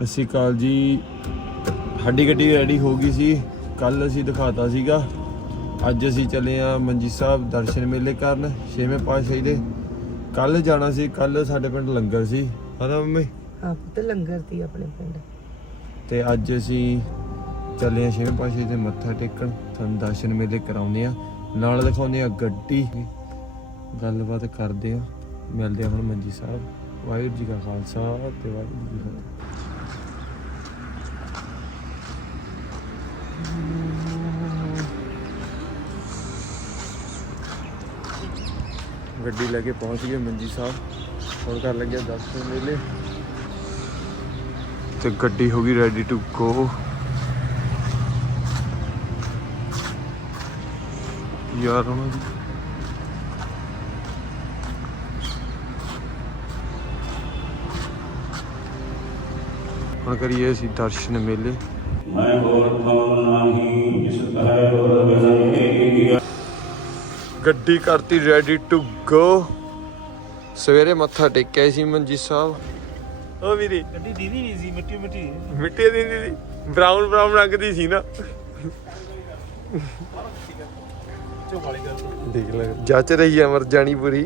ਸਤਿ ਸ਼੍ਰੀ ਅਕਾਲ ਜੀ। ਸਾਡੀ ਗੱਡੀ ਰੈਡੀ ਹੋ ਗਈ ਸੀ। ਕੱਲ ਅਸੀਂ ਦਿਖਾਤਾ ਸੀਗਾ। ਅੱਜ ਅਸੀਂ ਚੱਲੇ ਆ ਮੰਜੀ ਸਾਹਿਬ ਦਰਸ਼ਨ ਮੇਲੇ ਕਰਨ ਛੇਵੇਂ ਪਾਤਸ਼ਾਹੀ ਦੇ। ਕੱਲ ਜਾਣਾ ਸੀ ਕੱਲ ਸਾਡੇ ਪਿੰਡ ਲੰਗਰ ਸੀ। ਹਨਾ ਮੰਮੀ? ਹਾਂ ਪੁੱਤ ਲੰਗਰ ਦੀ ਆਪਣੇ ਪਿੰਡ। ਤੇ ਅੱਜ ਅਸੀਂ ਚੱਲੇ ਆ ਛੇਵੇਂ ਪਾਤਸ਼ਾਹੀ ਦੇ ਮੱਥਾ ਟੇਕਣ। ਤੁਹਾਨੂੰ ਦਰਸ਼ਨ ਮੇਲੇ ਕਰਾਉਂਦੇ ਆ ਨਾਲ ਦਿਖਾਉਂਦੇ ਆ ਗੱਡੀ। ਗੱਲਬਾਤ ਕਰਦੇ ਆ ਮਿਲਦੇ ਆ ਹੁਣ ਮੰਜੀ ਸਾਹਿਬ। ਵਾਹਿਗੁਰੂ ਜੀ ਕਾ ਖਾਲਸਾ ਤੇ ਵਾਹਿਗੁਰੂ ਜੀ ਕੀ ਫਤਿਹ। ਗੱਡੀ ਲੈ ਕੇ ਪਹੁੰਚ ਗਏ ਮੰਜੀ ਸਾਹਿਬ ਹੁਣ ਕਰ ਲੱਗਿਆ ਦਰਸ਼ਨ ਮੇਲੇ ਤੇ ਗੱਡੀ ਹੋ ਗਈ ਰੈਡੀ ਟੂ ਗੋ ਯਾਰ ਉਹਨਾਂ ਦੀ ਹੁਣ ਕਰੀਏ ਅਸੀਂ ਦਰਸ਼ਨ ਮੇਲੇ ਮੈਂ ਹੋਰ ਥਾਂ ਨਾਹੀ ਜਿਸ ਤਰ੍ਹਾਂ ਹੋਰ ਬਜ਼ਾਏ ਗੱਡੀ ਕਰਤੀ ਰੈਡੀ ਟੂ ਗੋ ਸਵੇਰੇ ਮੱਥਾ ਟੇਕਿਆ ਸੀ ਮੰਜੀ ਸਾਹਿਬ। ਓ ਵੀਰੇ ਗੱਡੀ ਦੀਦੀ ਨਹੀਂ ਸੀ ਮਿੱਟੀ ਮਿੱਟੀ ਮਿੱਟੀ ਦੀ ਦੀ ਬ੍ਰਾਊਨ ਬ੍ਰਾਊਨ ਰੰਗ ਦੀ ਸੀ ਨਾ। ਚੋ ਵਾਲੀ ਗੱਲ ਦੇਖ ਲੈ। ਜੱਚ ਰਹੀ ਹੈ ਮਰ ਜਾਣੀ ਪੂਰੀ।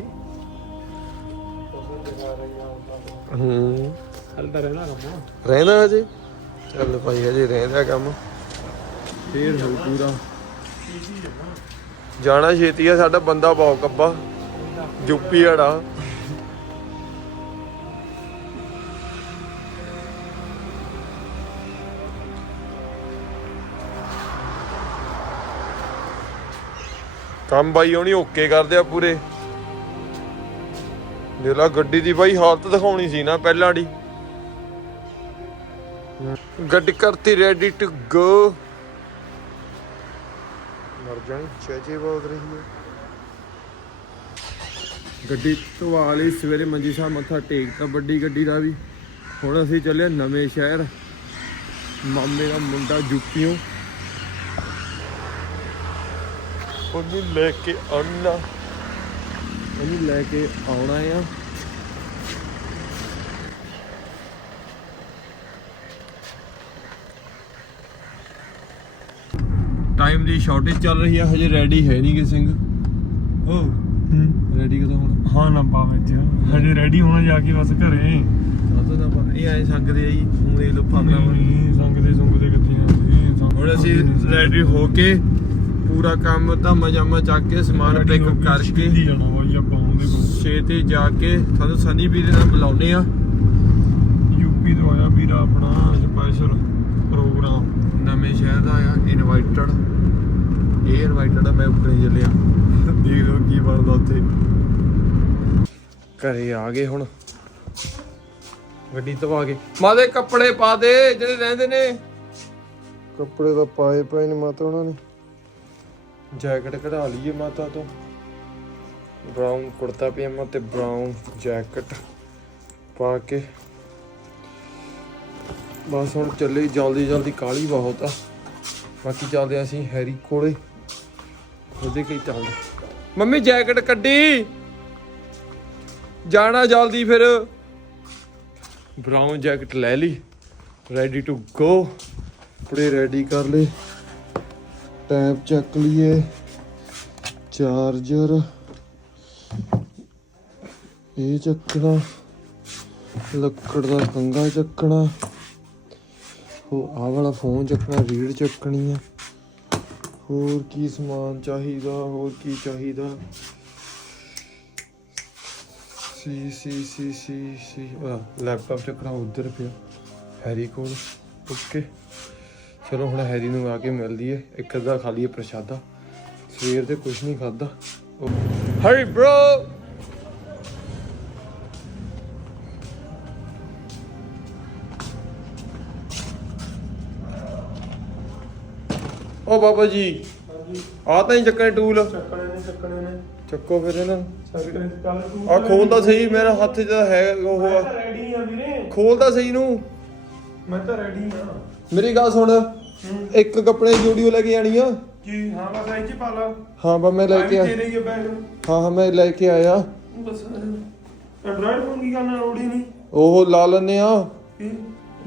ਹੂੰ। ਹਲ ਤਾਂ ਰਹਿਣਾ ਕੰਮ ਰਹਿੰਦਾ ਹਜੇ? ਚੱਲ ਭਾਈ ਹਜੇ ਰਹਿੰਦਾ ਕੰਮ। ਫੇਰ ਹੋ ਪੂਰਾ। ਜਾਣਾ ਛੇਤੀ ਆ ਸਾਡਾ ਬੰਦਾ ਬਹੁਤ ਕੱਬਾ। ਯੂਪੀ ਵਾਲਾ। ਕੰਮ ਬਾਈ ਉਹਨੀ ਓਕੇ ਕਰਦੇ ਆ ਪੂਰੇ। ਦੇਖ ਲਾ ਗੱਡੀ ਦੀ ਬਾਈ ਹਾਲਤ ਦਿਖਾਉਣੀ ਸੀ ਨਾ ਪਹਿਲਾਂ ਦੀ ਗੱਡੀ ਕਰਤੀ ਰੈਡੀ ਟੂ ਗੋ ਮਰ ਜਾਣੀ ਚਾਚੇ ਬਹੁਤ ਰਹੀ ਹੈ। ਗੱਡੀ ਧਵਾ ਲਈ ਸਵੇਰੇ ਮੰਜੀ ਸਾਹਿਬ ਮੱਥਾ ਟੇਕਤਾ ਵੱਡੀ ਗੱਡੀ ਦਾ ਵੀ। ਹੁਣ ਅਸੀਂ ਚੱਲੇ ਨਵੇਂ ਸ਼ਹਿਰ। ਮਾਮੇ ਦਾ ਮੁੰਡਾ ਯੂਪੀਓਂ ਉਹਨੂੰ ਲੈ ਕੇ ਆਉਣਾ। ਉਹਨੂੰ ਲੈ ਕੇ ਆਉਣਾ ਆ। ਦੀ ਸ਼ਾਰਟੇਜ ਚੱਲ ਰਹੀ ਹੈ ਹਜੇ ਰੈਡੀ ਹੈ ਨਹੀਂ ਕਿ ਸਿੰਘ। ਓ। ਰੈਡੀ ਕਦੋਂ ਹੋਣਾ? ਹਾਂ ਨਾ ਪਾ ਵਿੱਚ। ਹਜੇ ਰੈਡੀ ਹੋਣਾ ਜਾ ਕੇ ਬਸ ਘਰੇ। ਕਾਹਤੋਂ ਨਾ ਪਾ ਇਹ ਐ ਸੰਗਦੇ ਆ ਜੀ ਹੁਣ ਇਹ ਲੋ ਫਾਦਰਾ ਨਹੀਂ ਸੰਗਦੇ ਸੁੰਗਦੇ ਕਿੱਥੇ ਆ? ਸੀ ਹੁਣ ਅਸੀਂ ਰੈਡੀ ਹੋ ਕੇ ਪੂਰਾ ਕੰਮ ਧਾਮਾ ਜਾਮਾ ਚੱਕ ਕੇ ਸਮਾਨ ਪਿਕ ਕਰਕੇ ਜਾਣਾ ਆਪਾਂ ਉਹਦੇ ਕੋਲ ਛੇਤੀ ਜਾ ਕੇ ਤੁਹਾਨੂੰ ਸਨੀ ਵੀਰੇ ਨਾਲ ਬੁਲਾਉਨੇ ਆ। ਯੂਪੀ ਤੋਂ ਆਇਆ ਵੀਰਾ ਆਪਣਾ ਸਪੈਸ਼ਲ ਪ੍ਰੋਗਰਾਮ ਨਵੇਂ ਸ਼ਹਿਰ ਦਾ ਆ ਇਨਵਾਈਟਡ ਇਹ ਇਨਵਾਈਟਡ ਆ ਮੈਂ ਉੱਪਰ ਚੱਲਿਆ। ਦੇਖ ਲਓ ਕੀ ਬਣਦਾ ਉੱਥੇ। ਘਰੇ ਆ ਗਏ ਹੁਣ। ਗੱਡੀ ਧਵਾ ਕੇ। ਮਾਦੇ ਕੱਪੜੇ ਪਾ ਦੇ ਜਿਹੜੇ ਰਹਿੰਦੇ ਨੇ। ਕੱਪੜੇ ਤਾਂ ਪਾਏ ਪਏ ਨੇ ਮਾਤਾ ਉਹਨਾਂ ਨੇ। ਜੈਕਟ ਕਢਾ ਲਈਏ ਮਾਤਾ ਤੋਂ। ਬ੍ਰਾਊਨ ਕੁੜਤਾ ਪਜਾਮਾ ਤੇ ਬ੍ਰਾਊਨ ਜੈਕਟ ਪਾ ਕੇ। ਬਸ ਹੁਣ ਚੱਲੇ ਜਲਦੀ ਜਲਦੀ ਕਾਲੀ ਬਹੁਤ ਆ। ਬਾਕੀ ਚੱਲਦੇ ਅਸੀਂ ਹੈਰੀ ਕੋਲੇ ਉਹਦੇ ਕਈ ਚੱਲਦੇ ਮੰਮੀ, ਜੈਕਟ ਕੱਢੀ। ਜਾਣਾ ਜਲਦੀ ਫਿਰ। ਬ੍ਰਾਊਨ ਜੈਕਟ ਲੈ ਲਈ। ਰੈਡੀ ਟੂ ਗੋ ਪੂਰੇ ਰੈਡੀ ਕਰ ਲਏ। ਟੈਪ ਚੱਕ ਲਈਏ। ਚਾਰਜਰ ਇਹ ਚੱਕਣਾ। ਲੱਕੜ ਦਾ ਕੰਗਾ ਚੱਕਣਾ। ਉਹ ਆਹ ਵਾਲਾ ਫੋਨ ਚੱਕਣਾ ਰੀੜ ਚੱਕਣੀ ਆ। ਹੋਰ ਕੀ ਸਮਾਨ ਚਾਹੀਦਾ, ਹੋਰ ਕੀ ਚਾਹੀਦਾ? ਸੀ ਸੀ ਸੀ ਸੀ ਸੀ। ਲੈਪਟਾਪ ਚੱਕਣਾ ਉਧਰ ਪਿਆ। ਹੈਰੀ ਕੋਲ। ਓਕੇ ਚਲੋ, ਹੁਣ ਹੈਰੀ ਨੂੰ ਆ ਕੇ ਮਿਲਦੀ ਹੈ। ਇੱਕ ਅੱਧਾ ਖਾ ਲਈਏ ਪ੍ਰਸ਼ਾਦਾ। ਸਵੇਰ ਤੇ ਕੁਝ ਨਹੀਂ ਖਾਦਾ ਹਰੀ ਬ੍ਰੋ ਓ ਬਾਬਾ ਜੀ। ਆ ਤਾਂ ਹੀ ਚੱਕਣੇ ਟੂਲ। ਚੱਕਣੇ ਨੇ ਚੱਕਣੇ ਨੇ। ਚੱਕੋ ਫਿਰ ਇਹਨਾਂ ਨੂੰ। ਚੱਕਣੇ ਕੱਲ ਤੂੰ ਆ ਸਹੀ ਮੇਰਾ ਹੱਥ ਤਾਂ ਹੈ ਉਹ ਆ। ਰੈਡੀ ਆ ਵੀਰੇ। ਖੋਲਦਾ ਸਹੀ ਨੂੰ। ਮੈਂ ਤਾਂ ਰੈਡੀ ਆ। ਮੇਰੀ ਗੱਲ ਸੁਣ। ਇੱਕ ਕੱਪੜੇ ਦੀ ਜੋੜੀਓ ਲੈ ਕੇ ਜਾਣੀ ਆ। ਹਾਂ ਬਸ ਐਂ ਚ ਪਾ ਲਾ। ਹਾਂ ਬਾ ਮੈਂ ਲੈ ਕੇ ਆ। ਤੇਰੇ ਹੀ ਬੈਗ ਹਾਂ ਹਾਂ ਮੈਂ ਲੈ ਕੇ ਆਇਆ। ਬਸ ਐਂਡਰਾਇਡ ਫੋਨ ਕੀ ਕਰਨਾ ਲੋੜ ਹੀ ਨਹੀਂ। ਉਹ ਲਾ ਲੈਨੇ ਆ।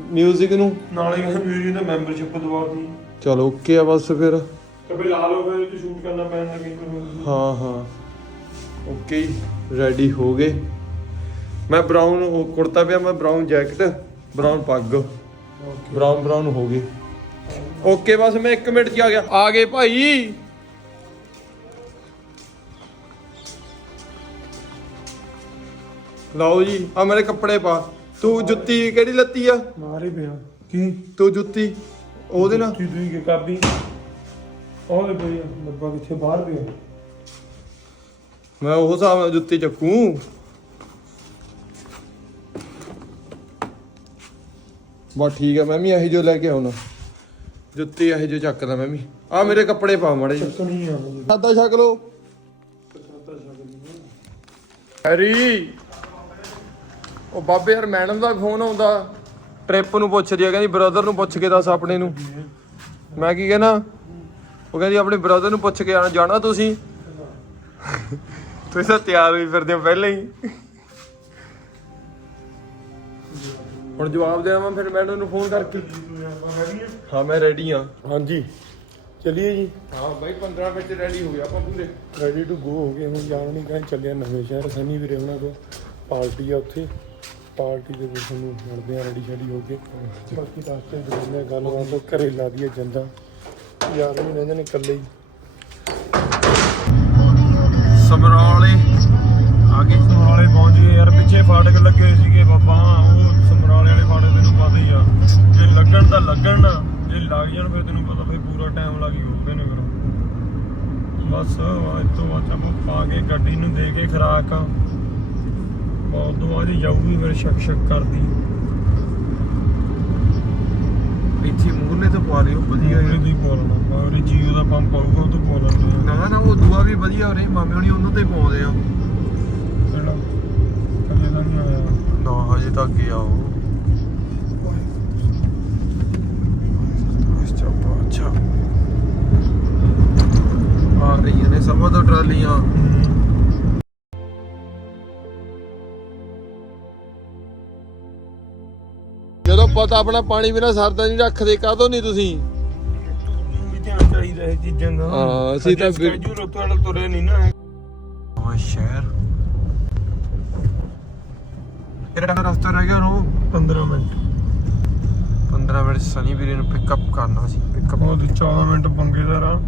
ਮਿਊਜ਼ਿਕ ਨੂੰ। ਨਾਲੇ ਮਿਊਜ਼ਿਕ ਦਾ ਮੈਂਬਰਸ਼ਿਪ ਦਵਾਤੀ ਚਲੋ ਓਕੇ ਆ ਬਸ ਫਿਰ। ਫਿਰ ਲਾ ਲਓ ਫਿਰ ਤੇ ਸ਼ੂਟ ਕਰਨਾ ਪੈਣ ਲੱਗੇ ਹਾਂ। ਹਾਂ ਓਕੇ ਰੈਡੀ ਹੋ ਗਏ। ਮੈਂ ਬਰਾਊਨ ਕੁੜਤਾ ਪਿਆ ਮੈਂ ਬਰਾਊਨ ਜੈਕਟ ਬਰਾਊਨ ਪੱਗ ਬਰਾਊਨ ਬਰਾਊਨ ਹੋ ਗਏ। ਓਕੇ ਬਸ ਮੈਂ 1 ਮਿੰਟ 'ਚ ਆ ਗਿਆ। ਆ ਗਏ ਭਾਈ। ਲਓ ਜੀ ਆ ਮੇਰੇ ਕੱਪੜੇ ਪਾ। ਤੂੰ ਜੁੱਤੀ ਕਿਹੜੀ ਲੱਤੀ ਆ? ਮਾਰੇ ਪਿਆ। ਕੀ? ਤੂੰ ਜੁੱਤੀ। ਉਹਦੇ ਨਾਲ? ਕੀ ਦੂਈ ਕੇ ਕਾਬੀ ਉਹ ਦੇ ਪਿਆ ਡੱਬਾ ਕਿੱਥੇ ਬਾਹਰ ਪਿਆ। ਮੈਂ ਉਹ ਹਿਸਾਬ ਨਾਲ ਜੁੱਤੀ ਚੱਕੂ। ਬਾ ਠੀਕ ਹੈ ਮੈਂ ਵੀ ਇਹੀ ਜੋ ਲੈ ਕੇ ਆਉਣਾ। ਜੁੱਤੀ ਇਹੀ ਜੋ ਚੱਕਦਾ ਮੈਂ ਵੀ। ਆ ਮੇਰੇ ਕੱਪੜੇ ਪਾ ਮੜੇ ਚੱਕਣੀ ਆ ਉਹ ਸਾਦਾ ਛਕ ਲੋ ਹੈਰੀ। ਉਹ ਬਾਬੇ ਯਾਰ ਮੈਡਮ ਦਾ ਫੋਨ ਆਉਂਦਾ। ਟ੍ਰਿਪ ਨੂੰ ਪੁੱਛਦੀ ਆ ਕਹਿੰਦੀ ਬ੍ਰਦਰ ਨੂੰ ਪੁੱਛ ਕੇ ਦੱਸ ਆਪਣੇ ਨੂੰ। ਮੈਂ ਕੀ ਕਹਿਣਾ? ਉਹ ਕਹਿੰਦੀ ਆਪਣੇ ਬ੍ਰਦਰ ਨੂੰ ਪੁੱਛ ਕੇ ਆਣਾ ਜਾਣਾ ਤੁਸੀਂ? ਤੁਸੀਂ ਤਾਂ ਤਿਆਰ ਹੋਈ ਫਿਰਦੇ ਹੋ ਪਹਿਲਾਂ ਹੀ। ਹੁਣ ਜਵਾਬ ਮੈਂ ਫਿਰ ਮੈਡਮ ਨੂੰ ਫੋਨ ਕਰਕੇ। ਹਾਂ ਮੈਂ ਰੈਡੀ ਹਾਂ। ਹਾਂਜੀ। ਚਲਿਏ ਜੀ। ਹਾਂ ਬਾਈ 15 ਵਿੱਚ ਰੈਡੀ ਹੋ ਗਿਆ ਆਪਾਂ ਪੂਰੇ। ਰੈਡੀ ਟੂ ਗੋ ਹੋ ਗਏ ਹੁਣ ਜਾਣ ਨਹੀਂ ਕਹਾਂ ਚੱਲਿਆ ਨਵੇਂ ਸ਼ਹਿਰ ਸਨੀ ਵੀਰੇ ਉਹਨਾਂ ਕੋ ਪਾਰਟੀ ਆ ਉੱਥੇ। ਪਾਰਟੀ ਦੇ ਵਿੱਚ ਨੂੰ ਮਿਲਦੇ ਆ ਰੈਡੀ ਸ਼ੈਡੀ ਹੋ ਕੇ। ਬਾਕੀ ਰਸਤੇ ਜਿਹੜੇ ਗੱਲਬਾਤ ਉਹ ਘਰੇ ਲਾ ਦਈਏ ਜੰਦਾ ਯਾਰ ਵੀ ਰਹਿੰਦੇ ਨੇ ਇਕੱਲੇ ਹੀ। ਸਮਰਾਲੇ। ਆ ਗਏ ਸਮਰਾਲੇ ਪਹੁੰਚ ਗਏ ਯਾਰ ਪਿੱਛੇ ਫਾਟਕ ਲੱਗੇ ਹੋਏ ਸੀਗੇ ਬਾਬਾ ਉਹ ਸਮਰਾਲੇ ਵਾਲੇ ਫਾਟਕ ਤੈਨੂੰ ਪਤਾ ਹੀ ਆ। ਜੇ ਲੱਗਣ ਤਾਂ ਲੱਗਣ ਜੇ ਲੱਗ ਜਾਣ ਫਿਰ ਤੈਨੂੰ ਪਤਾ ਫਿਰ ਪੂਰਾ ਟਾਈਮ ਲੱਗ ਹੀ ਹੋਵੇ ਨੇ ਫਿਰ। ਬਸ ਅੱਜ ਤੋਂ ਬਾਅਦ ਆਪਾਂ ਪਾ ਕੇ ਗੱਡੀ ਨੂੰ ਦੇ ਕੇ ਖਰਾਕ। ਬਹੁਤ ਤੋਂ ਬਾਅਦ ਜਾਊਗੀ ਫਿਰ ਸ਼ੱਕ ਸ਼ੱਕ ਕਰਦੀ। ਇੱਥੇ ਮੂਹਰਲੇ ਤੋਂ ਪਾ ਲਿਓ ਵਧੀਆ ਉਹਨੇ ਦੀ ਬੋਲਣਾ ਮਗਰ ਜੀਓ ਦਾ ਪੰਪ ਆਊਗਾ ਉਹ ਤੋਂ ਬੋਲਣ ਨਾ ਨਾ ਉਹ ਦੂਆ ਵੀ ਵਧੀਆ ਹੋ ਰਹੀ ਮਾਮੇ ਹੁਣੀ ਉਹਨਾਂ ਤੇ ਪਾਉਂਦੇ ਆ। ਜਿਹੜਾ ਕਦੇ ਤਾਂ ਨਹੀਂ ਆਇਆ। ਨਾ ਹਜੇ ਤੱਕ ਗਿਆ ਉਹ ਆ ਰਹੀਆਂ ਨੇ ਸਭਾ ਤੋਂ ਟਰਾਲੀਆਂ। ਜਦੋਂ ਪਤਾ ਆਪਣਾ ਪਾਣੀ ਬਿਨਾ ਸਰਦਾ ਨਹੀਂ ਰੱਖਦੇ ਕਾਹਤੋਂ ਨਹੀਂ ਤੁਸੀਂ? ਨੂੰ ਵੀ ਧਿਆਨ ਚਾਹੀਦਾ ਇਹ ਚੀਜ਼ਾਂ ਦਾ ਹਾਂ, ਅਸੀਂ ਤਾਂ ਬਿਲ- ਸਕੈਜੂਲ ਉੱਤੇ ਵਾਲਾ ਤੁਰੇ ਨਹੀਂ ਨਾ ਹੈ ਹਾਂ ਸ਼ਹਿਰ। ਕਿਹੜਾ ਰਸਤਾ ਰਹਿ ਗਿਆ ਨੂੰ 15 ਮਿੰਟ। 15 ਮਿੰਟ ਸਨੀ ਵੀਰੇ ਨੂੰ ਪਿਕਅਪ ਕਰਨਾ ਸੀ ਪਿਕਅਪ ਉਹ 14 ਮਿੰਟ ਪੰਗੇ ਦਾ ਰਾਹ।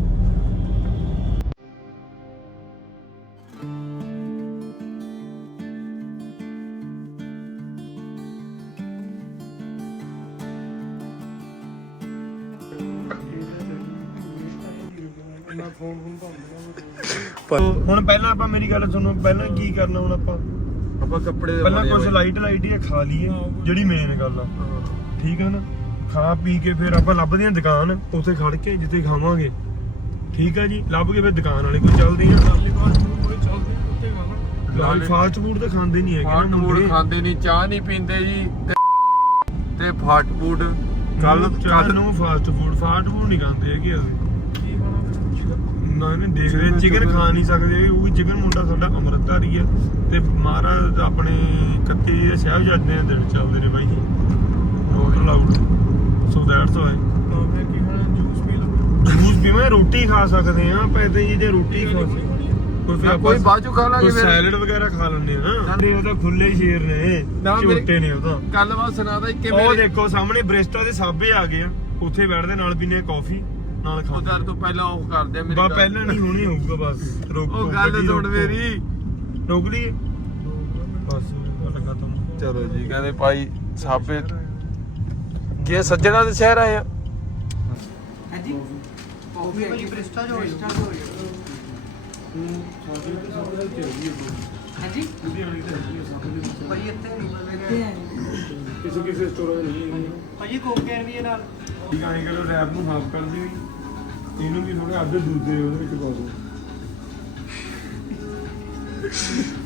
ਹੁਣ ਪਹਿਲਾਂ ਆਪਾਂ ਮੇਰੀ ਗੱਲ ਸੁਣੋ ਪਹਿਲਾਂ ਕੀ ਕਰਨਾ ਹੁਣ ਆਪਾਂ? ਆਪਾਂ ਕੱਪੜੇ ਦੇ ਪਹਿਲਾਂ ਕੁਝ। ਲਾਈਟ ਲਾਈਟ ਹੀ ਖਾ ਲਈਏ ਜਿਹੜੀ ਮੇਨ ਗੱਲ ਆ। ਠੀਕ ਹੈ ਨਾ? ਖਾ ਪੀ ਕੇ ਫਿਰ ਆਪਾਂ ਲੱਭਦੇ ਹਾਂ ਦੁਕਾਨ ਉੱਥੇ ਖੜ ਕੇ ਜਿੱਥੇ ਖਾਵਾਂਗੇ। ਠੀਕ ਆ ਜੀ? ਲੱਭ ਕੇ ਫਿਰ ਦੁਕਾਨ ਵਾਲੇ ਕੋਲ ਚੱਲਦੇ ਹਾਂ ਲਾਲੀ ਫਾਸਟ ਫੂਡ ਕੋਲ ਚੱਲਦੇ ਹਾਂ ਉੱਥੇ ਲਾਲੀ ਫਾਸਟ ਫੂਡ ਤਾਂ ਖਾਂਦੇ ਨਹੀਂ ਹੈਗੇ ਨਾ ਫਾਸਟ ਫੂਡ ਮੁੰਡੇ। ਖਾਂਦੇ ਨਹੀਂ ਚਾਹ ਨਹੀਂ ਪੀਂਦੇ ਜੀ ਤੇ ਫਾਸਟ ਫੂਡ ਕੱਲ ਕੱਲ ਨੂੰ ਫਾਸਟ ਫੂਡ ਫਾਸਟ ਫੂਡ ਨਹੀਂ ਖਾਂਦੇ ਹੈਗੇ ਅਸੀਂ। ਨਾ ਇਹਨੇ ਦੇਖਦੇ ਚਿਕਨ ਖਾ ਨਹੀਂ ਸਕਦੇ ਉਹ ਵੀ ਚਿਕਨ ਮੁੰਡਾ ਸਾਡਾ ਅੰਮ੍ਰਿਤਧਾਰੀ ਆ ਤੇ ਮਹਾਰਾਜ ਆਪਣੇ 31 ਦੇ ਸਾਹਿਬਜ਼ਾਦੇ ਦੇ ਦਿਨ ਚੱਲਦੇ ਨੇ ਬਾਈ ਜੀ। Not allowed so that's why juice ਪੀਵੇਂ ਰੋਟੀ ਖਾ ਸਕਦੇ ਆ ਪੈਦੇ ਜੀ ਜੇ ਰੋਟੀ ਖਾ ਕੋਈ ਚੋਂ ਖਾ ਲਾਂਗੇ ਫਿਰ। ਸੈਲਡ ਵਗੈਰਾ ਖਾ ਲੈਂਦੇ ਆ ਨਾ। ਤੇ ਉਹ ਤਾਂ ਖੁੱਲੇ ਸ਼ੇਰ ਨੇ ਝੋਟੇ ਨੇ ਉਹ ਤਾਂ। ਕੱਲ ਵਾ ਸੁਣਾਦਾ ਕਿ ਉਹ ਦੇਖੋ ਸਾਹਮਣੇ ਬ੍ਰੇਸਟਾ ਦੇ ਸਾਬੇ ਆ ਗਏ ਆ। ਉੱਥੇ ਬੈਠਦੇ ਨਾਲ ਪੀਨੇ ਕਾਫੀ ਨਾਲ ਉਹ ਖਾਂਦੇ ਕਰ ਤੋਂ ਪਹਿਲਾਂ ਉਹ ਕਰਦੇ ਆ ਮੇਰੀ ਬਾ ਗੱਲ। ਪਹਿਲਾਂ ਨਹੀਂ ਹੋਣੀ ਹੋਊਗਾ ਬਸ। ਰੋਕੋ ਉਹ ਗੱਲ ਸੁਣ। ਮੇਰੀ। ਰੋਕ ਲਈ ਬਸ ਗੱਲ ਖਤਮ। ਚਲੋ ਜੀ ਕਹਿੰਦੇ ਭਾਈ ਸਾਬੇ ਜੇ ਸੱਜਣਾ ਦੇ ਸ਼ਹਿਰ ਆਏ ਆ। ਹਾਂਜੀ? ਉਹ ਵੀ ਭਾਜੀ ਬ੍ਰਿਸਟਾ ਜੋ ਹੋਇਆ ਹਾਂਜੀ? ਭਾਜੀ ਇੱਥੇ ਨਹੀਂ ਕਿਸੇ ਕਿਸੇ ਸਟੋਰ ਨਹੀਂ। ਭਾਜੀ ਕੋਕੇਨ ਵੀ ਇਹ ਨਾਲ। ਠੀਕ ਆਏ ਕਰੋ ਰੈਪ ਨੂੰ ਹਾਫ ਕਰ ਦਿਓ ਜੀ। ਇਹਨੂੰ ਵੀ ਥੋੜੇ ਅੱਧ ਦੁੱਧ ਦੇ ਉਹਦੇ ਵਿੱਚ ਪਾ ਦਿਓ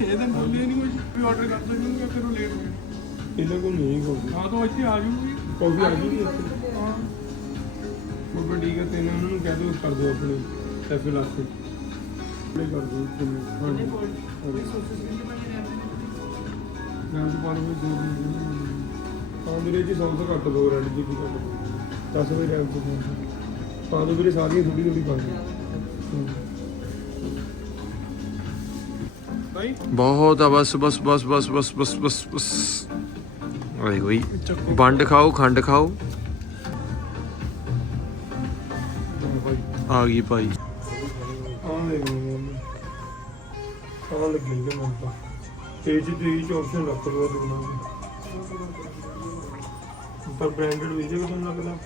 ਇਹ ਤਾਂ ਬੋਲਿਆ ਨਹੀਂ ਕੁਝ ਵੀ ਆਰਡਰ ਕਰ ਦੋ ਨਹੀਂ ਫਿਰ ਉਹ ਲੇਟ ਹੋ ਗਿਆ ਇਹਨਾਂ ਕੋਲ ਨਹੀਂ ਕਾਫੀ ਹਾਂ ਤਾਂ ਇੱਥੇ ਆ ਜੂਗੀ ਕਾਫੀ ਆ ਗਈ ਇੱਥੇ। ਹਾਂ। ਬਾਬਾ ਠੀਕ ਹੈ ਤੇ ਇਹਨਾਂ ਨੂੰ ਕਹਿ ਦਿਓ ਕਰ ਦਿਓ ਆਪਣੇ ਕੈਫੇ ਲਾਸਤੇ ਪਲੇ ਕਰ ਦਿਓ ਕਿੰਨੇ ਹਾਂਜੀ ਕੋਈ ਸੋਚਿਸ ਨਹੀਂ ਕਿ ਭਾਜੀ ਰਹਿਣ ਮੈਂ ਤਾਂ ਪਾਲ ਵਿੱਚ ਦੋ ਦਿਨ ਹਾਂ ਵੀਰੇ ਜੀ 100 ਤੋਂ ਘੱਟ ਦੋ ਰੈਡ ਜੀ ਕੀ ਘੱਟ 10 ਵਜੇ ਰੈਡ ਤੋਂ ਪਾ ਦੋ ਵੀਰੇ ਸਾਰੀਆਂ ਥੋੜੀ ਥੋੜੀ ਪਾ ਦਿਓ ਬਹੁਤ ਆ ਬਸ ਬਸ ਬਸ ਬਸ ਬਸ ਬਸ ਬਸ ਬਸ। ਓਏ ਹੋਈ ਵੰਡ ਖਾਓ ਖੰਡ ਖਾਓ। ਆ ਗਈ ਭਾਈ। ਆਹ ਲੈ ਗਏ ਆਹ ਲੱਗੇ ਨੇ ਮੈਨੂੰ ਤਾਂ। ਤੇ ਜੀ ਤੇ ਇਹ ਆਪਸ਼ਨ ਰੱਖ ਲਓ ਦੁਕਾਨਾਂ ਪਰ ਬ੍ਰਾਂਡਡ ਵੀ ਜੇ ਤੁਹਾਨੂੰ ਲੱਗਦਾ।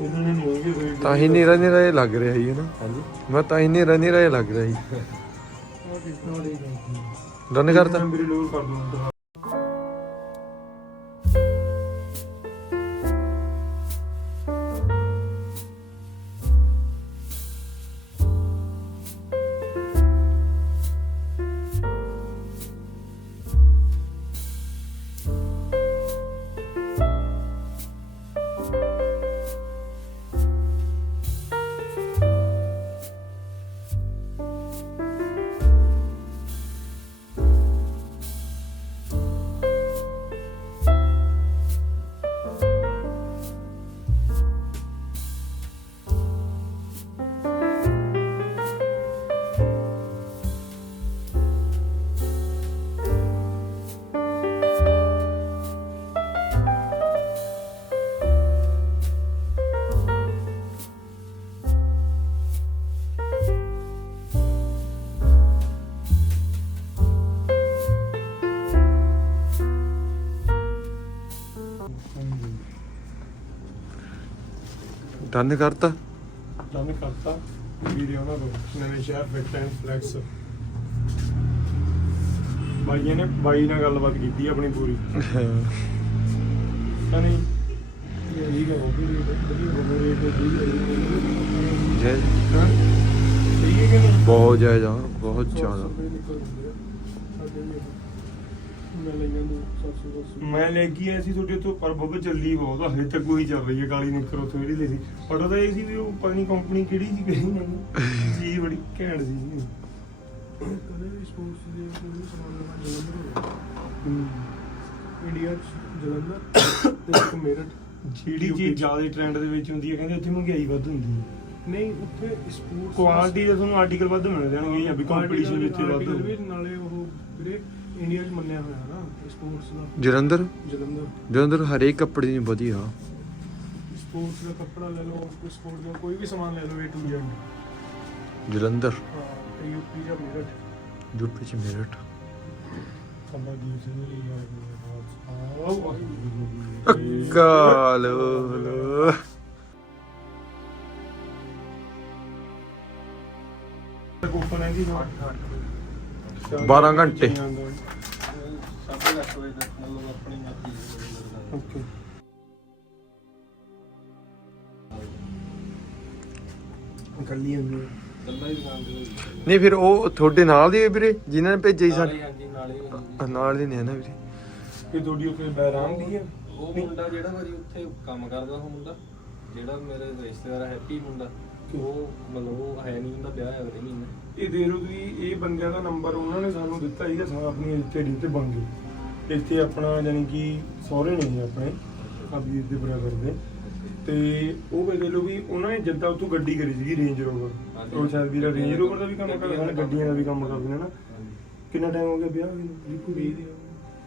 ਇਹਨਾਂ ਨੇ ਨਹੀਂ ਹੋਗੇ ਰੇਟ ਤਾਂ ਹੀ ਨੀਰਾ ਨੀਰਾ ਇਹ ਲੱਗ ਰਿਹਾ ਸੀ ਨਾ? ਹਾਂਜੀ। ਮੈਂ ਤਾਂ ਹੀ ਨੀਰਾ ਨੀਰਾ ਇਹ ਲੱਗ ਰਿਹਾ ਸੀ। ਕਰਤਾ। ਮੇਰੇ ਲੋਰ ਕਰ ਦੂੰਗਾ। ਡਨ ਕਰਤਾ? ਡਨ ਕਰਤਾ। ਵੀਡੀਓ ਨਾ ਦੋ। ਨਵੇਂ ਸ਼ਹਿਰ ਫਿੱਟ ਐਂਡ ਫਲੈਕਸ ਬਾਈਆਂ ਨੇ ਬਾਈ ਨਾਲ ਗੱਲਬਾਤ ਕੀਤੀ ਆਪਣੀ ਪੂਰੀ। ਤਾਂ ਨਹੀਂ ਇਹ ਹੀ ਵਧੀਆ ਜੈ ਹਾਂ? ਨਹੀਂ? ਬਹੁਤ ਜਾਇਜ਼ਾ ਬਹੁਤ ਜ਼ਿਆਦਾ। ਮੈਂ ਲੈ ਕੇ ਆਇਆ ਸੀ ਤੁਹਾਡੇ ਤੋਂ ਪਰ ਬੱਬ ਚੱਲੀ ਬਹੁਤ ਆ, ਹਜੇ ਤੱਕ ਕੋਈ ਚੱਲ ਰਹੀ ਹੈ ਕਾਲੀ ਨਿੱਕਰ ਉੱਥੇ ਜਿਹੜੀ ਲਈ ਸੀ। ਪਤਾ ਤਾਂ ਇਹ ਸੀ ਵੀ ਉਹ ਪਤਾ ਨਹੀਂ ਕੰਪਨੀ ਕਿਹੜੀ ਸੀ ਕਿਹੜੀ ਨਹੀਂ। ਚੀਜ਼ ਬੜੀ ਘੈਂਟ ਸੀ ਇੰਡੀਆ ਚ ਜਲੰਧਰ ਤੇ ਇੱਕ ਮੇਰਠ। ਜਿਹੜੀ ਚੀਜ਼ ਜ਼ਿਆਦਾ ਟ੍ਰੈਂਡ ਦੇ ਵਿੱਚ ਹੁੰਦੀ ਹੈ ਕਹਿੰਦੇ ਉੱਥੇ ਮਹਿੰਗਾਈ ਵੱਧ ਹੁੰਦੀ ਹੈ। ਨਹੀਂ ਉੱਥੇ ਸਪੋਰਟਸ ਕੁਆਲਿਟੀ ਦਾ ਤੁਹਾਨੂੰ ਆਰਟੀਕਲ ਵੱਧ ਮਿਲ ਜਾਣਗੇ ਜਾਂ ਵੀ ਕੰਪੀਟੀਸ਼ਨ ਵਿੱਚ ਵੱਧ। ਆਰਟੀਕਲ ਵੀ ਨਾਲੇ ਉਹ ਵੀਰੇ ਇੰਡੀਆ ਚ ਮੰਨਿਆ ਹੋਇਆ ਨਾ ਸਪੋਰਟਸ ਦਾ। ਜਲੰਧਰ? ਜਲੰਧਰ। ਜਲੰਧਰ ਹਰੇਕ ਕੱਪੜੇ ਦੀ ਵਧੀਆ। ਸਪੋਰਟਸ ਦਾ ਕੱਪੜਾ ਲੈ ਲਓ ਸਪੋਰਟਸ ਦਾ ਕੋਈ ਵੀ ਸਮਾਨ ਲੈ ਲਓ A to Z ਜਲੰਧਰ? ਹਾਂ ਤੇ ਯੂਪੀ ਜਾਂ ਮੇਰਠ ਯੂਪੀ ਚ ਮੇਰਠ ਕੰਬਾ ਦੀ ਸੀ ਆਹ ਕਾਲੋ ਕੋਪਨ ਹੈ ਜੀ 12 ਘੰਟੇ। ਮਤਲਬ ਆਪਣੀ ਮਰਜ਼ੀ ਓਕੇ। ਹੁੰਦੀ ਹੈ ਗੱਲਾਂ ਹੀ ਦੁਕਾਨ ਦੇ ਵਿੱਚ ਨਹੀਂ ਫਿਰ ਉਹ ਤੁਹਾਡੇ ਨਾਲ ਦੀ ਵੀਰੇ ਜਿਨ੍ਹਾਂ ਨੇ ਭੇਜਿਆ ਸੀ ਨਾਲੇ ਸਾਡੇ? ਹਾਂਜੀ ਨਾਲੇ ਹੀ ਨਾਲ ਦੇ ਨੇ ਨਾ ਵੀਰੇ। ਕਿ ਤੁਹਾਡੀ ਉੱਥੇ ਬੈਰਾਮ ਦੀ ਹੈ? ਉਹ ਮੁੰਡਾ ਜਿਹੜਾ ਭਾਜੀ ਉੱਥੇ ਕੰਮ ਕਰਦਾ ਉਹ ਮੁੰਡਾ ਜਿਹੜਾ ਮੇਰੇ ਰਿਸ਼ਤੇਦਾਰ ਆ, ਹੈਪੀ ਮੁੰਡਾ ਉਹ ਮਤਲਬ ਉਹ ਹੈ ਨਹੀਂ ਹੁੰਦਾ ਵਿਆਹ ਹੈ ਅਗਲੇ ਮਹੀਨੇ ਇਹ ਦੇ ਲਓ ਤੁਸੀਂ ਇਹ ਬੰਦਿਆਂ ਦਾ ਨੰਬਰ ਉਹਨਾਂ ਨੇ ਸਾਨੂੰ ਦਿੱਤਾ ਸੀਗਾ ਸਾਨੂੰ ਆਪਣੀ ਇੱਥੇ ਡੀ ਤੇ ਬਣ ਗਈ ਇੱਥੇ ਆਪਣਾ ਯਾਨੀ ਕਿ ਸਹੁਰੇ ਨੇ ਜੀ ਆਪਣੇ ਅਬੀਰ ਦੇ ਬਰਾਬਰ ਦੇ ਤੇ ਉਹ ਦੇ ਲਓ ਵੀ ਉਹਨਾਂ ਨੇ ਜਿੱਦਾਂ ਉੱਥੋਂ ਗੱਡੀ ਕਰੀ ਸੀਗੀ ਰੇਂਜ ਰੋਵਰ। ਉਹ ਸ਼ਾਇਦ ਵੀਰਾ ਰੇਂਜ ਰੋਵਰ ਦਾ ਵੀ ਕੰਮ ਕਰਦਾ ਹਨ ਗੱਡੀਆਂ ਦਾ ਵੀ ਕੰਮ ਕਰਦੇ ਨੇ ਨਾ। ਕਿੰਨਾ ਟਾਈਮ ਹੋ ਗਿਆ ਵਿਆਹ ਹੋਏ ਨੂੰ? ਦੇਖੋ 20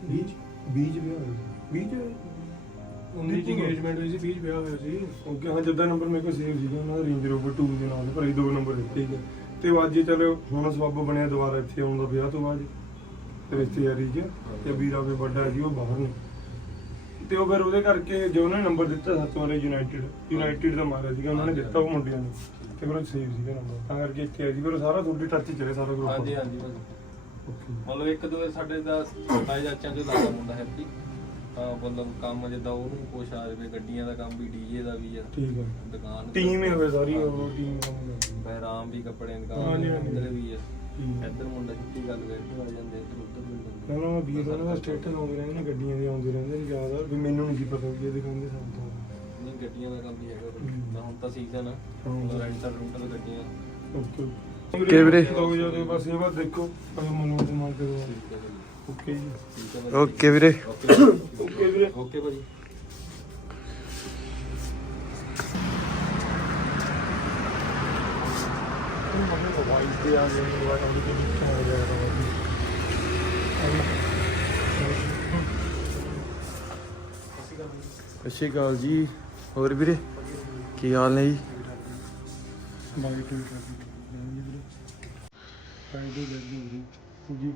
20 20 ਵਿਆਹ ਹੋਏ। 20 ਉਹਦੀ ਚ ਇੰਗੇਜਮੈਂਟ ਹੋਈ ਸੀ 20 ਵਿਆਹ ਹੋਇਆ ਸੀ। ਓਕੇ ਹਾਂ ਜਿੱਦਾਂ ਨੰਬਰ ਮੇਰੇ ਕੋਲ ਸੇਵ ਸੀਗਾ ਉਹਨਾਂ ਦਾ ਰੇਂਜ ਰੋਵਰ 2 ਦੇ ਨਾਲ ਪਰ ਇਹ ਦੋ ਨੰਬਰ ਦਿੱਤੇ ਸੀਗੇ। ਤੇ ਉਹ ਅੱਜ ਚਲੋ ਹੁਣ ਸਬੱਬ ਬਣਿਆ ਦੁਬਾਰਾ ਇੱਥੇ ਆਉਣ ਦਾ ਵਿਆਹ ਤੋਂ ਬਾਅਦ। ਰਿਸ਼ਤੇਦਾਰੀ 'ਚ ਤੇ ਵੀਰਾ ਵੀ ਵੱਡਾ ਜੀ ਉਹ ਬਾਹਰ ਨੇ ਤੇ ਉਹ ਫਿਰ ਉਹਦੇ ਕਰਕੇ ਜੋ ਉਹਨਾਂ ਨੰਬਰ ਦਿੱਤਾ ਸੱਤ ਵਾਲੇ ਯੂਨਾਈਟਿਡ ਯੂਨਾਈਟਿਡ ਦਾ ਮਾਰਿਆ ਸੀਗਾ ਉਹਨਾਂ ਨੇ ਦਿੱਤਾ ਉਹ ਮੁੰਡਿਆਂ ਨੂੰ। ਤੇ ਫਿਰ ਉਹ ਸੇਵ ਸੀਗਾ ਨੰਬਰ ਤਾਂ ਕਰਕੇ ਇੱਥੇ ਆਈ ਸੀ। ਫਿਰ ਉਹ ਸਾਰਾ ਤੁਹਾਡੇ ਟੱਚ 'ਚ ਹੈ ਸਾਰਾ ਗਰੁੱਪ ਹਾਂਜੀ ਹਾਂਜੀ ਭਾਜੀ ਮਤਲਬ ਇੱਕ ਦੋ ਸਾਡੇ ਦਾ ਤਾਏ ਚਾਚਿਆਂ ਚੋਂ ਲੱਗਦਾ ਮੁੰਡਾ ਹੈਪੀ ਤਾਂ ਮਤਲਬ ਕੰਮ ਜਿੱਦਾਂ ਉਹਨੂੰ ਕੁਛ ਆ ਜਾਵੇ ਗੱਡੀਆਂ ਦਾ ਕੰਮ ਵੀ ਡੀਜੇ ਦਾ ਵੀ ਆ ਠੀਕ ਹੈ ਦੁਕਾਨ ਟੀਮ ਹੀ ਹੋਵੇ ਸਾਰੀ ਉਹ ਟੀਮ ਬਹਿਰਾਮ ਵੀ ਕੱਪੜਿਆਂ ਦੀ ਹਾਂਜੀ, ਦੁਕਾਨ ਹਾਂਜੀ। ਇੱਧਰ ਵੀ ਆ। ਇੱਧਰ ਮੁੰਡਾ ਛੁੱਟੀ ਗੱਲ ਬੈਠੇ ਆ ਜਾਂਦੇ ਇੱਧਰ ਉੱਧਰ ਵੀ ਨਾ ਨਾ ਮੈਂ ਵੀਰ ਉਹਨਾਂ ਦਾ ਸਟੇਟਸ ਆਉਂਦੇ ਰਹਿੰਦੇ ਨੇ ਗੱਡੀਆਂ ਦੇ ਆਉਂਦੇ ਰਹਿੰਦੇ ਨੇ ਜ਼ਿਆਦਾ ਵੀ ਮੈਨੂੰ ਨਹੀਂ ਸੀ ਪਤਾ ਵੀ ਇਹ ਦੁਕਾਨ ਦੇ ਸਭ ਤੋਂ। ਨਹੀਂ ਗੱਡੀਆਂ ਦਾ ਕੰਮ ਵੀ ਹੈਗਾ। ਤਾਂ ਹੁਣ ਤਾਂ ਸੀਜ਼ਨ ਆ। ਹਾਂ। ਰੈਂਟਲ ਰੈਂਟਲ ਗੱਡੀਆਂ। ਓਕੇ। ਕਿ ਵੀਰੇ। ਦੋ ਜਦੋਂ ਬਸ ਇਹ ਬਾਤ ਦੇਖੋ ਅਗਰ ਮਨੋਂ ਤੇ ਮਾਰ ਕੇ ਦੋ ਓਕੇ ਜੀ। ਓਕੇ ਵੀਰੇ। ਓਕੇ ਵੀਰੇ। ਓਕੇ ਭਾਜੀ। ਵਾਈਸ ਤੇ ਆ ਗਏ ਵਾਈਸ ਉਹਦੇ ਤੇ ਨੀਚੇ ਆ ਗਿਆ ਸਤਿ ਸ਼੍ਰੀ ਅਕਾਲ ਜੀ। ਹੋਰ ਵੀਰੇ ਕੀ ਹਾਲ ਨੇ ਜੀ? ਬਾਈ ਟੂ ਟ੍ਰੈਫਿਕ ਜੀ ਵੀਰੇ? ਫਾਈਡੇ ਜਲਦੀ ਵੀਰੇ ਜੀ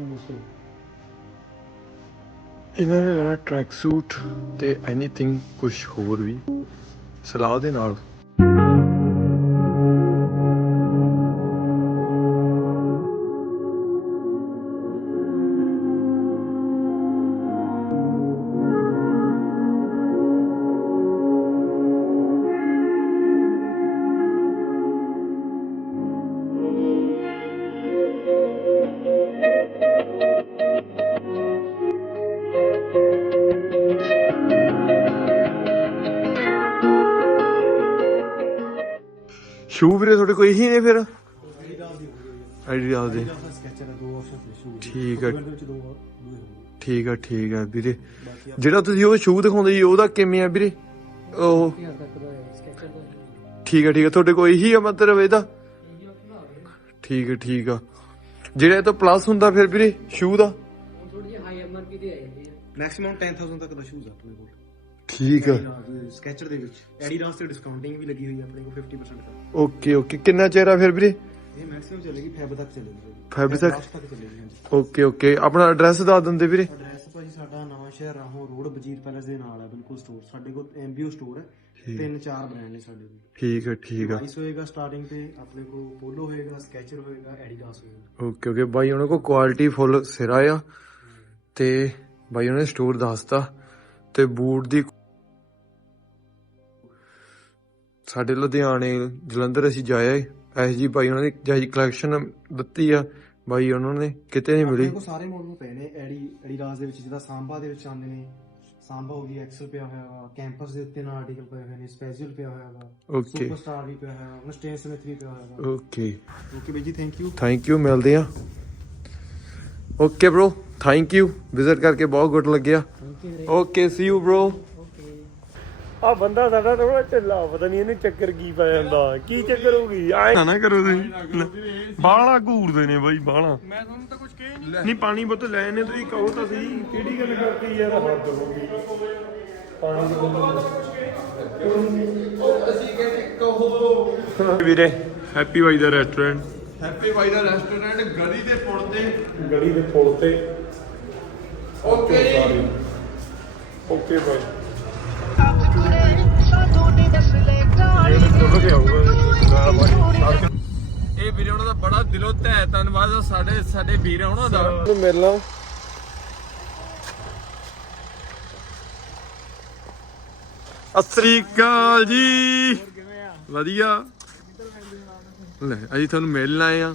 ਨਮਸਤੇ। ਇਹਨਾਂ ਨੇ ਲੈਣਾ ਟਰੈਕ ਸੂਟ ਤੇ ਐਨੀਥਿੰਗ ਕੁਝ ਹੋਰ ਵੀ। ਸਲਾਹ ਦੇ ਨਾਲ। ਹੀ ਨੇ ਫਿਰ? ਆਈਡੀਆ ਦੇ। ਠੀਕ ਆ। ਠੀਕ ਆ ਠੀਕ ਆ ਵੀਰੇ। ਜਿਹੜਾ ਤੁਸੀਂ ਉਹ ਸ਼ੂ ਦਿਖਾਉਂਦੇ ਜੀ ਉਹਦਾ ਕਿਵੇਂ ਆ ਵੀਰੇ? ਉਹ ਠੀਕ ਆ ਠੀਕ ਆ। ਤੁਹਾਡੇ ਕੋਲ ਇਹੀ ਆ ਮਤਲਬ ਇਹਦਾ? ਠੀਕ ਆ ਠੀਕ ਆ। ਜਿਹੜਾ ਇਹ ਤੋਂ ਪਲੱਸ ਹੁੰਦਾ ਫਿਰ ਵੀਰੇ ਸ਼ੂ ਦਾ? ਮੈਕਸਿਮਮ 10000 ਤੱਕ ਦਾ ਸ਼ੂਜ਼ ਆਪਣੇ ਕੋਲ। ਠੀਕ ਆ। ਸਕੈਚਰ ਦੇ ਵਿੱਚ। ਐਡੀਡਾਸ ਤੇ ਡਿਸਕਾਊਂਟਿੰਗ ਵੀ ਲੱਗੀ ਹੋਈ ਹੈ ਆਪਣੇ ਕੋਲ 50% ਤੱਕ। Okay okay. ਕਿੰਨਾ ਚਿਹਰਾ ਫਿਰ ਵੀਰੇ? ਇਹ ਮੈਕਸਿਮਮ ਚੱਲੇਗੀ ਫੈਬ ਤੱਕ ਚੱਲੇਗੀ ਫੈਬ ਤੱਕ? Okay okay. ਆਪਣਾ ਐਡਰੈਸ ਦੱਸ ਦਿੰਦੇ ਵੀਰੇ। ਐਡਰੈਸ ਭਾਜੀ ਸਾਡਾ ਨਵਾਂ ਸ਼ਹਿਰ ਰਾਹੋਂ ਰੋਡ ਬਜੀਰ ਪੈਲੇਸ ਦੇ ਨਾਲ ਹੈ ਬਿਲਕੁਲ ਸਟੋਰ ਸਾਡੇ ਕੋਲ ਐਮਬੀਓ ਸਟੋਰ ਹੈ ਤਿੰਨ ਚਾਰ ਬ੍ਰਾਂਡ ਨੇ ਸਾਡੇ ਕੋਲ। ਠੀਕ ਆ ਠੀਕ ਆ। ਆਈਸ ਹੋਏਗਾ ਸਟਾਰਟਿੰਗ ਤੇ ਆਪਣੇ ਕੋਲ ਪੋਲੋ ਹੋਏਗਾ ਸਕੈਚਰ ਹੋਏਗਾ ਐਡੀਡਾਸ ਹੋਏਗਾ। Okay okay. ਬਾਈ ਉਹਨਾਂ ਕੋ ਕੁਆਲਿਟੀ ਫੁੱਲ ਸਿਰਾ ਆ। ਤੇ ਬਾਈ ਉਹਨੇ ਸਟੋਰ ਦੱਸਤਾ। ਤੇ ਬੂਟ ਦੀ ਸਾਡੇ ਲੁਧਿਆਣੇ ਜਲੰਧਰ ਅਸੀਂ ਜਾਏ ਐਸ ਜੀ ਬਾਈ ਉਹਨਾਂ ਦੀ ਜਿਹੀ ਕਲੈਕਸ਼ਨ ਦਿੱਤੀ ਆ। ਬਾਈ ਉਹਨਾਂ ਨੇ ਕਿਤੇ ਨਹੀਂ ਮਿਲੀ। ਕੋਲ ਸਾਰੇ ਮਾਡਲ ਪਏ ਨੇ। ਐਡੀ ਐਡੀਡਾਸ ਦੇ ਵਿੱਚ ਜਿਹਦਾ ਸਾਂਬਾ ਦੇ ਵਿੱਚ ਆਉਂਦੇ ਨੇ। ਸਾਂਬਾ ਹੋ ਗਈ ਐਕਸਲ ਪਿਆ ਹੋਇਆ ਵਾ ਕੈਂਪਸ ਦੇ ਉੱਤੇ ਨਾਲ ਆਰਟੀਕਲ ਪਏ ਹੋਏ ਨੇ ਸਪੈਸ਼ਲ ਪਿਆ ਹੋਇਆ ਵਾ ਓਕੇ ਸੁਪਰਸਟਾਰ ਵੀ ਪਿਆ ਹੋਇਆ ਵਾ ਸਟੇਨ ਸਮਿਥ ਵੀ ਪਿਆ ਹੋਇਆ ਵਾ। ਓਕੇ ਓਕੇ ਬਾਈ ਜੀ ਥੈਂਕ ਯੂ ਥੈਂਕ ਯੂ ਮਿਲਦੇ ਆ। Okay bro thank you visit ਕਰਕੇ ਬਹੁਤ ਗੁੱਡ ਲੱਗਿਆ। ਓਕੇ ਸੀ ਯੂ ਬ్రో ਆ ਬੰਦਾ ਸਾਡਾ ਥੋੜਾ ਢਿੱਲਾ ਪਤਾ ਨਹੀਂ ਇਹਨੂੰ ਚੱਕਰ ਕੀ ਪੈ ਜਾਂਦਾ ਕੀ ਚੱਕਰ ਹੋ ਗਈ? ਆਏ ਨਾ ਕਰੋ ਤੁਸੀਂ। ਬਾਹਲਾ ਘੂਰਦੇ ਨੇ ਬਾਈ ਬਾਹਲਾ। ਮੈਂ ਤੁਹਾਨੂੰ ਤਾਂ ਕੁਝ ਕਹੇ ਨਹੀਂ ਨਹੀਂ ਪਾਣੀ ਬੁੱਤ ਲੈ ਨੇ ਤੁਸੀਂ ਕਹੋ ਤਾਂ ਸਹੀ। ਕਿਹੜੀ ਗੱਲ ਕਰਤੀ ਯਾਰ? ਹੱਦ ਹੋ ਗਈ ਪਾਣੀ ਦੀ ਬੋਤਲ ਅਸੀਂ ਕਹਿੰਦੇ ਕਹੋ ਵੀਰੇ ਹੈਪੀ ਬਾਈ ਦਾ ਰੈਸਟੋਰੈਂਟ ਹੈਪੀ ਬਾਈ ਦਾ ਰੈਸਟੋਰੈਂਟ ਗਲੀ ਦੇ ਪੁਲ ਤੇ। ਗਲੀ ਦੇ ਪੁਲ ਤੇ। ਓਕੇ ਓਕੇ ਬਾਈ। ਇਹ ਵੀਰੇ ਉਹਨਾਂ ਦਾ ਬੜਾ ਦਿਲੋਂ ਤਹਿ ਧੰਨਵਾਦ ਸਾਡੇ ਸਾਡੇ ਵੀਰ ਉਹਨਾਂ ਦਾ। ਮਿਲਣਾ ਸਤਿ ਅਕਾਲ ਜੀ। ਵਧੀਆ। ਲੈ, ਅਸੀਂ ਤੁਹਾਨੂੰ ਮਿਲਣ ਆਏ ਆ।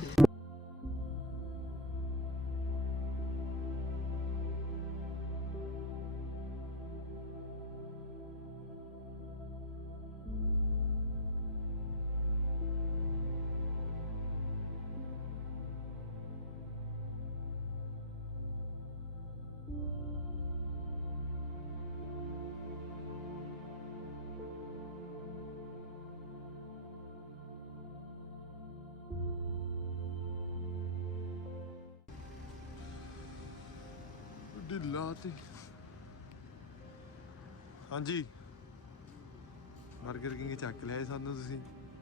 ਢਿੱਲਾ ਤੇ ਹਾਂਜੀ। 버ਗਰ ਕਿੰਗ ਚੱਕ ਲਿਆ ਸਾਨੂੰ ਤੁਸੀਂ।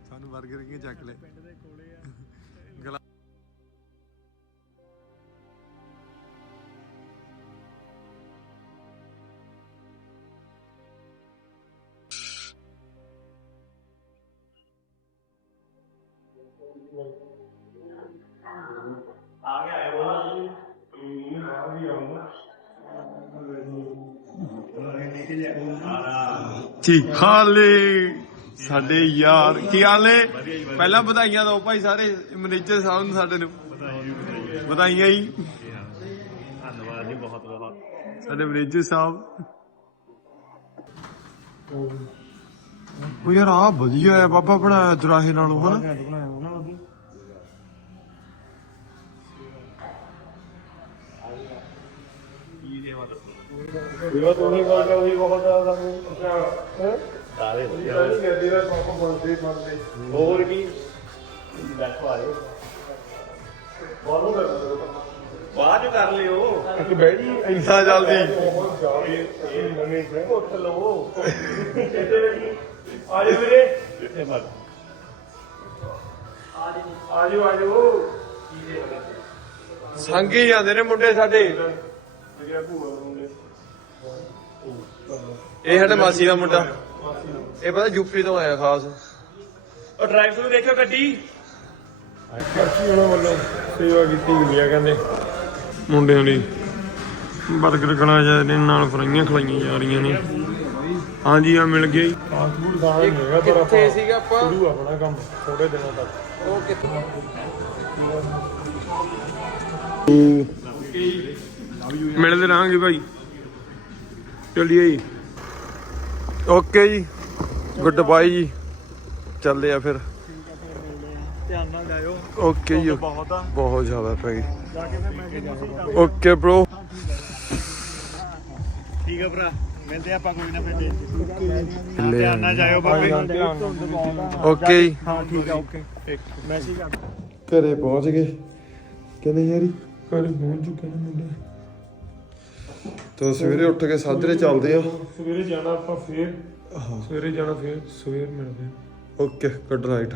ਸਾਨੂੰ 버ਗਰ ਕਿੰਗ ਚੱਕ ਲਿਆ। ਪਿੰਡ ਦੇ ਕੋਲੇ ਆ। ਜੀ, ਹਾਲੇ ਸਾਡੇ ਯਾਰ, ਕੀ ਹਾਲੇ ਪਹਿਲਾਂ ਵਧਾਈਆਂ ਦਿਓ ਭਾਈ ਸਾਰੇ, ਮੈਨੇਜਰ ਸਾਹਿਬ ਨੂੰ ਸਾਡੇ ਨੂੰ। ਵਧਾਈਆਂ ਜੀ। ਧੰਨਵਾਦ ਜੀ ਬਹੁਤ ਬਹੁਤ ਸਾਡੇ ਮੈਨੇਜਰ ਸਾਹਿਬ। ਉਹ ਯਾਰ ਆ ਵਧੀਆ ਹੈ, ਬਾਬਾ ਬਣਾਇਆ ਦੁਰਾਹੇ ਨਾਲੋਂ, ਹਨਾ? ਵੀਰੋ ਤੁਸੀਂ ਗੱਲ ਕਰ ਉਹੀ ਬਹੁਤ ਜ਼ਿਆਦਾ ਸਾਨੂੰ ਹੈ? ਸਾਰੇ ਗੱਡੀ ਦਾ ਪਾਪਾ ਬੰਦੇ ਬੰਦੇ ਹੋਰ ਕੀ? ਬੈਠੋ ਆਇਓ ਬਾਹਰੋਂ ਕਰ ਬਾਅਦ ਕਰ ਲਿਓ। ਇੱਕ ਬਹਿ ਜੀ ਇੰਨਾ ਜਲਦੀ। ਬਹੁਤ ਜ਼ਿਆਦਾ ਇਹ ਨਵੇਂ ਸੇ ਉੱਠ ਲਓ ਕਿੱਥੇ ਬੈਠੀ ਆ ਜਾਓ ਵੀਰੇ। ਕਿੱਥੇ ਮਰ ਆ ਜਾਓ ਆ ਜਾਓ। ਸੰਗੀ ਜਾਂਦੇ ਨੇ ਮੁੰਡੇ ਸਾਡੇ। ਮੇਰੇ ਭੂਆ ਨੂੰ ਇਹ ਸਾਡੇ ਮਾਸੀ ਦਾ ਮੁੰਡਾ। ਇਹ ਪਤਾ ਯੂਪੀ ਤੋਂ ਆਇਆ ਖਾਸ। ਉਹ ਡਰਾਈਵ ਥਰੂ ਦੇਖਿਓ ਗੱਡੀ। ਕਾਫੀ ਉਹਨਾਂ ਵੱਲੋਂ। ਸੇਵਾ ਕੀਤੀ ਗਈ ਆ ਕਹਿੰਦੇ ਮੁੰਡਿਆਂ ਲਈ ਬਰਗਰ ਖਣਾ ਜਾ ਰਹੇ ਨੇ ਨਾਲ ਫਰਾਈਆਂ ਖਲਾਈਆਂ ਜਾ ਰਹੀਆਂ ਨੇ। ਹਾਂਜੀ ਆ ਮਿਲ ਗਈ ਫਾਸਟ ਫੂਡ ਖਾਣਾ ਨਹੀਂ ਹੈਗਾ ਪਰ ਆਪਾਂ ਸੀਗਾ ਆਪਾਂ? ਸ਼ੁਰੂ ਆਪਣਾ ਕੰਮ ਥੋੜੇ ਦਿਨਾਂ ਤੱਕ। ਉਹ ਕਿੱਥੇ? ਮਿਲਦੇ ਰਹਾਂਗੇ ਭਾਈ। ਚਲਿਏ ਜੀ। ਓਕੇ ਜੀ। ਗੁੱਡ ਬਾਈ ਜੀ। ਚੱਲਦੇ ਆ ਫਿਰ। ਧਿਆਨ ਨਾਲ ਜਾਇਓ ਓਕੇ ਜੀ। ਬਹੁਤ ਆ ਬਹੁਤ ਜ਼ਿਆਦਾ ਪੈ ਗਈ। ਜਾ ਕੇ ਫਿਰ ਮੈਂ ਕਿਹਾ ਓਕੇ ਬ్రో ਠੀਕ ਆ ਭਰਾ। ਮਿਲਦੇ ਆਪਾਂ ਕੋਈ ਨਾ ਫਿਰ। ਧਿਆਨ ਨਾਲ ਜਾਇਓ ਬਾਬੇ ਓਕੇ ਜੀ। ਹਾਂ ਠੀਕ ਆ ਓਕੇ ਮੈਸੇਜ ਕਰ ਘਰੇ ਪਹੁੰਚ ਗਏ। ਕਿ ਨਹੀਂ ਯਾਰੀ? ਘਰੇ ਪਹੁੰਚ ਚੁੱਕੇ ਨੇ ਮੁੰਡੇ। ਤਾਂ ਸਵੇਰੇ ਉੱਠ ਕੇ ਸਾਜਰੇ ਚੱਲਦੇ ਆ ਸਵੇਰੇ ਜਾਣਾ ਆਪਾਂ ਫੇਰ। ਸਵੇਰੇ ਜਾਣਾ ਫੇਰ ਸਵੇਰ ਮਿਲਦੇ ਆ ਓਕੇ ਗੁੱਡ ਨਾਈਟ।